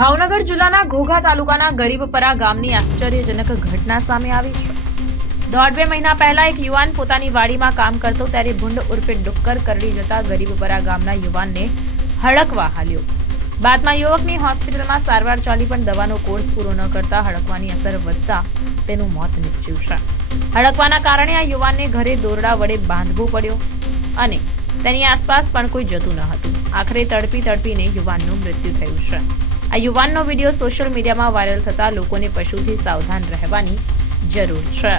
ભાવનગર જિલ્લાના ઘોઘા તાલુકાના ગરીબપરા ગામની આશ્ચર્યજનક ઘટના સામે આવી છે। 1.5 મહિના પહેલા એક યુવાન પોતાની વાડીમાં કામ કરતો ત્યારે ભૂંડ ઉર્ફે ડુક્કર કરડી જતા ગરીબપરા ગામના યુવાનને હડકવા હાલ્યો। બાદમાં યુવકની હોસ્પિટલમાં સારવાર ચાલી પણ દવાનો કોર્સ પૂરો ન કરતા હડકવાની અસર વધતા તેનું મોત નીપજ્યું છે। હડકવાના કારણે આ યુવાનને ઘરે દોરડા વડે બાંધવો પડ્યો અને તેની આસપાસ પણ કોઈ જતું ન હતું। આખરે તડપીને યુવાનનું મૃત્યુ થયું છે। આ યુવાનનો વિડીયો સોશિયલ મીડિયામાં વાયરલ થતા લોકોને પશુથી સાવધાન રહેવાની જરૂર છે।